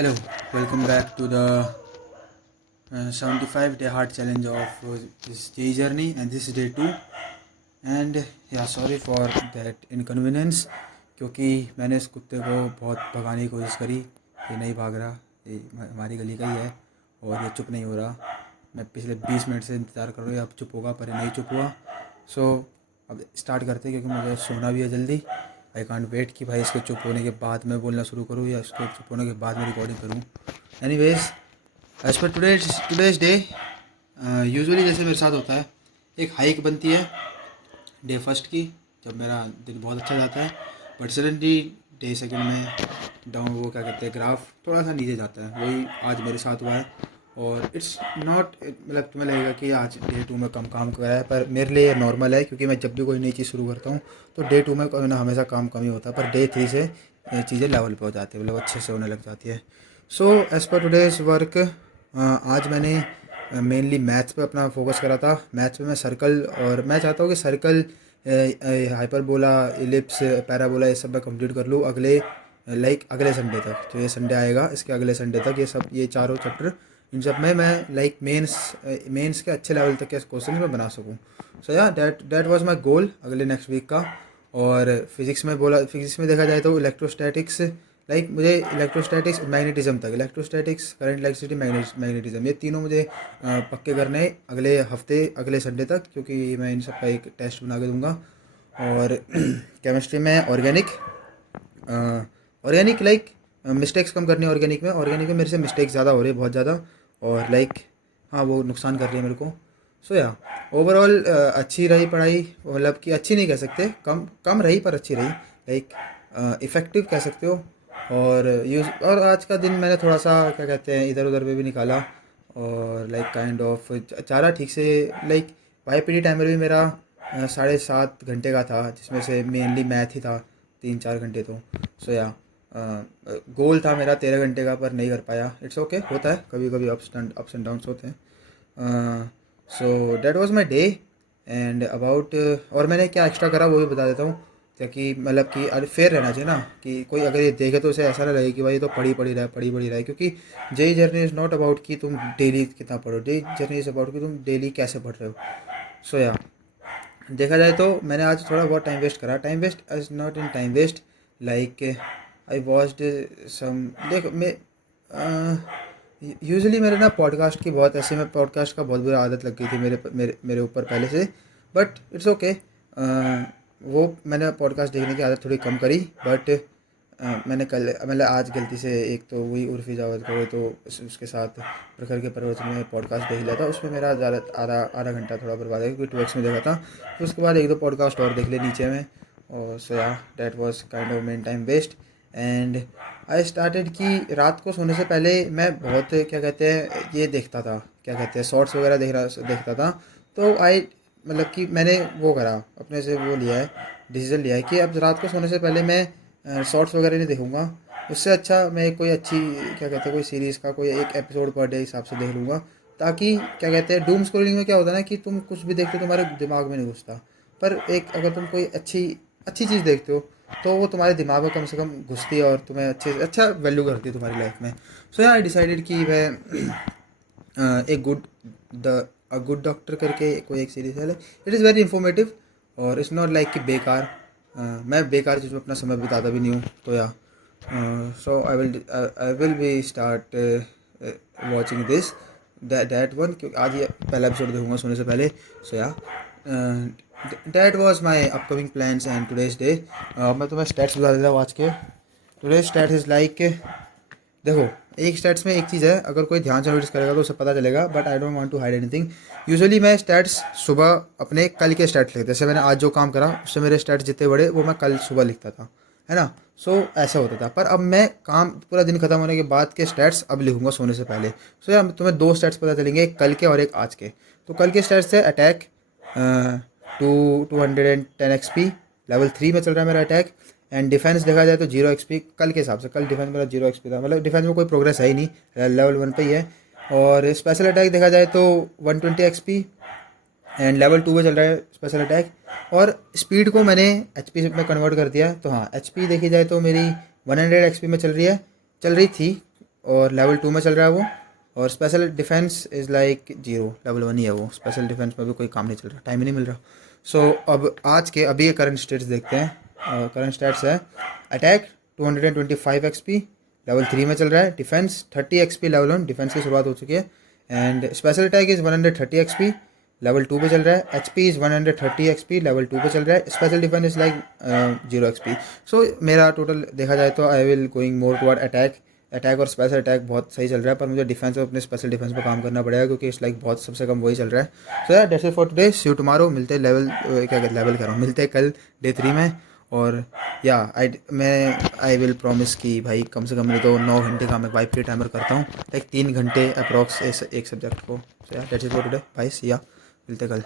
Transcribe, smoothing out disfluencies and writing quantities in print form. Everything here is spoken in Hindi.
Hello, welcome back to the 75 day hard challenge of this day journey, and this is day 2. And yeah, sorry for that inconvenience, क्योंकि मैंने इस कुत्ते को बहुत भगाने की कोशिश करी। ये नहीं भाग रहा, ये हमारी गली का ही है और ये चुप नहीं हो रहा। मैं पिछले 20 मिनट से इंतज़ार कर रहा हूँ, अब चुप होगा, पर ये नहीं चुप हुआ। सो अब स्टार्ट करते हैं, क्योंकि मुझे सोना भी है जल्दी। आई कॉन्ट वेट कि भाई इसके चुप होने के बाद मैं बोलना शुरू करूँ या इसके चुप होने के बाद मैं रिकॉर्डिंग करूँ। Anyways, as per today's day, usually जैसे मेरे साथ होता है, एक हाइक बनती है डे फर्स्ट की, जब मेरा दिन बहुत अच्छा जाता है। बट सडनली डे सेकंड में डाउन, वो क्या कहते हैं, ग्राफ थोड़ा सा नीचे जाता है। वही आज मेरे साथ हुआ है। और इट्स नॉट, मतलब तुम्हें लगेगा कि आज डे 2 में कम काम करा है, पर मेरे लिए नॉर्मल है, क्योंकि मैं जब भी कोई नई चीज़ शुरू करता हूँ तो डे 2 में हमेशा काम कम ही होता है, पर डे 3 से चीज़ें लेवल पे हो जाती है, मतलब अच्छे से होने लग जाती है। So as per today's work, आज मैंने मेनली मैथ्स पे अपना फोकस करा था। मैथ्स पे मैं सर्कल, और मैं चाहता हूँ कि सर्कल, हाइपरबोला, इलिप्स, पैराबोला, ये सब मैं कंप्लीट कर लूँ अगले संडे तक। तो ये संडे आएगा, इसके अगले संडे तक ये चारों चैप्टर, इन सब में मैं मेंस के अच्छे लेवल तक के क्वेश्चन मैं बना सकूँ। सो या दैट वाज माय गोल अगले नेक्स्ट वीक का। और फिजिक्स में देखा जाए तो इलेक्ट्रोस्टैटिक्स, मुझे इलेक्ट्रोस्टैटिक्स, मैग्नेटिज्म तक, इलेक्ट्रोस्टैटिक्स, करंट, इलेक्ट्रिसिटी, मैग्नेटिज्म, ये तीनों मुझे पक्के करने हैं अगले हफ्ते, अगले संडे तक, क्योंकि मैं इन सब का एक टेस्ट बना के दूंगा। और केमिस्ट्री में ऑर्गेनिक मिस्टेक्स कम करनी है। ऑर्गेनिक में मेरे से मिस्टेक्स ज़्यादा हो रही है, बहुत ज़्यादा। और हाँ, वो नुकसान कर रही है मेरे को। सो या ओवरऑल अच्छी रही पढ़ाई, मतलब कि अच्छी नहीं कह सकते, कम कम रही, पर अच्छी रही, इफ़ेक्टिव कह सकते हो। और आज का दिन मैंने थोड़ा सा, क्या कहते हैं, इधर उधर पे भी निकाला। और काइंड ऑफ चारा ठीक से, वाईपीडी टाइमर भी मेरा 7.5 घंटे का था, जिसमें से मेनली मैथ ही था 3-4 घंटे। तो सो या गोल था मेरा 13 घंटे का, पर नहीं कर पाया। इट्स ओके, होता है, कभी कभी अप्स एंड डाउन्स होते हैं। So that was my day. And about, और मैंने क्या एक्स्ट्रा करा वो भी बता देता हूँ, ताकि मतलब कि अरे फेयर रहना चाहिए ना, कि कोई अगर ये देखे तो उसे ऐसा ना लगे कि भाई ये तो पढ़ी रहा है। क्योंकि JEE journey is not about कि तुम डेली कितना पढ़ो, जेई जर्नी इज़ अबाउट कि तुम डेली कैसे पढ़ रहे हो। सो या देखा जाए तो मैंने आज थोड़ा बहुत टाइम वेस्ट करा। Time waste is not in time waste, like I watched some, देख मैं यूजुअली मेरे ना पॉडकास्ट की बहुत ऐसे, मैं पॉडकास्ट का बहुत बुरा आदत लग गई थी मेरे मेरे मेरे ऊपर पहले से। बट इट्स ओके, वो मैंने पॉडकास्ट देखने की आदत थोड़ी कम करी। बट मैंने कल, मतलब आज गलती से, एक तो वही उर्फ़ी जावेद का, वो तो उसके साथ प्रखर के प्रवचन में पॉडकास्ट देख लिया था। उसमें मेरा ज़्यादा आधा घंटा थोड़ा बर्बाद है, क्योंकि 2x में देखा था। फिर उसके बाद एक दो पॉडकास्ट और देख लिए नीचे में। और सो या that was kind of main time waste. And I started कि रात को सोने से पहले मैं बहुत, क्या कहते हैं, ये देखता था, क्या कहते हैं, शॉर्ट्स वगैरह देखता था। तो मतलब कि मैंने वो करा, अपने से वो लिया है, डिसीजन लिया है कि अब रात को सोने से पहले मैं शॉर्ट्स वगैरह नहीं देखूंगा। उससे अच्छा मैं कोई अच्छी, क्या कहते हैं, कोई सीरीज़ का कोई एक एपिसोड पर डे हिसाब से देख लूँगा। ताकि, क्या कहते हैं, डूम स्क्रोलिंग में क्या होता है ना, कि तुम कुछ भी देखते हो तुम्हारे दिमाग में नहीं घुसता। पर एक अगर तुम कोई अच्छी अच्छी चीज़ देखते हो, तो वो तुम्हारे दिमाग में कम से कम घुसती है, और तुम्हें अच्छे से अच्छा वैल्यू करती है तुम्हारी लाइफ में। सो आई डिसाइडेड कि मैं एक गुड डॉक्टर करके कोई एक सीरीज है, इट इज़ वेरी इंफॉर्मेटिव। और इट्स नॉट लाइक कि बेकार, मैं बेकार चीज़ में अपना समय बिताता भी नहीं हूँ। तो yeah so I will be start watching this that one, क्योंकि आज ये पहला एपिसोड देखूंगा सोने से पहले। सो या that was my upcoming plans and today's day. मैं तुम्हें स्टैट्स बता देता हूँ आज के। टुडेज स्टैट इज़ देखो, एक स्टैट्स में एक चीज़ है, अगर कोई ध्यान से नोटिस करेगा तो उसे पता चलेगा, but I don't want to hide anything. Usually मैं स्टैट्स सुबह अपने कल के स्टैट्स लिखता, जैसे मैंने आज जो काम करा उससे मेरे स्टैट्स जितने बड़े वो मैं कल सुबह लिखता था, है ना। सो ऐसा होता था। पर अब मैं काम पूरा दिन खत्म होने के बाद के स्टैट्स अब लिखूंगा सोने से पहले। सो यार तुम्हें दो स्टैट्स पता चलेंगे, एक कल के और एक आज के। तो कल के स्टैट्स थे अटैक, 210 XP, लेवल 3 में चल रहा है मेरा अटैक। एंड डिफेंस देखा जाए तो 0 XP कल के हिसाब से, कल डिफेंस मेरा 0 XP था, मतलब डिफेंस में कोई प्रोग्रेस है ही नहीं, लेवल 1 पे ही है। और स्पेशल अटैक देखा जाए तो 120 XP, एंड लेवल 2 पे चल रहा है स्पेशल अटैक। और स्पीड को मैंने HP में कन्वर्ट कर दिया है। तो हाँ, HP देखी जाए तो मेरी 100 XP में चल रही थी, और लेवल 2 में चल रहा है वो। और special defence is like 0, level 1 ही है वो। स्पेशल डिफेंस में भी कोई काम नहीं चल रहा, टाइम ही नहीं मिल रहा। सो अब आज के अभी के करंट स्टेट्स देखते हैं। करंट स्टेट्स है अटैक 225 एक्सपी, लेवल 3 में चल रहा है। डिफेंस 30 एक्सपी, लेवल 1 डिफेंस की शुरुआत हो चुकी है। And special attack is 130 XP, level 2 पे चल रहा है। H P is 130 XP, level 2 पे चल रहा है। Special defence is like 0 XP. So मेरा टोटल देखा जाए तो I will going more toward attack. Attack और स्पेशल अटैक बहुत सही चल रहा है, पर मुझे डिफेंस और अपने स्पेशल डिफेंस पर काम करना पड़ेगा, क्योंकि इट्स लाइक बहुत सबसे कम वही चल रहा है। सो यार that's it for today, see you tomorrow. मिलते हैं लेवल क्या कहते लेवल कर रहा हूँ, मिलते हैं कल डे 3 में। और या आई विल प्रॉमिस कि भाई कम से कम मेरे तो 9 घंटे का मैं वाइफ के टाइमर करता हूँ, लाइक 3 घंटे अप्रॉक्स एक सब्जेक्ट को। सो यार that's it for today, bye, see ya, मिलते हैं कल।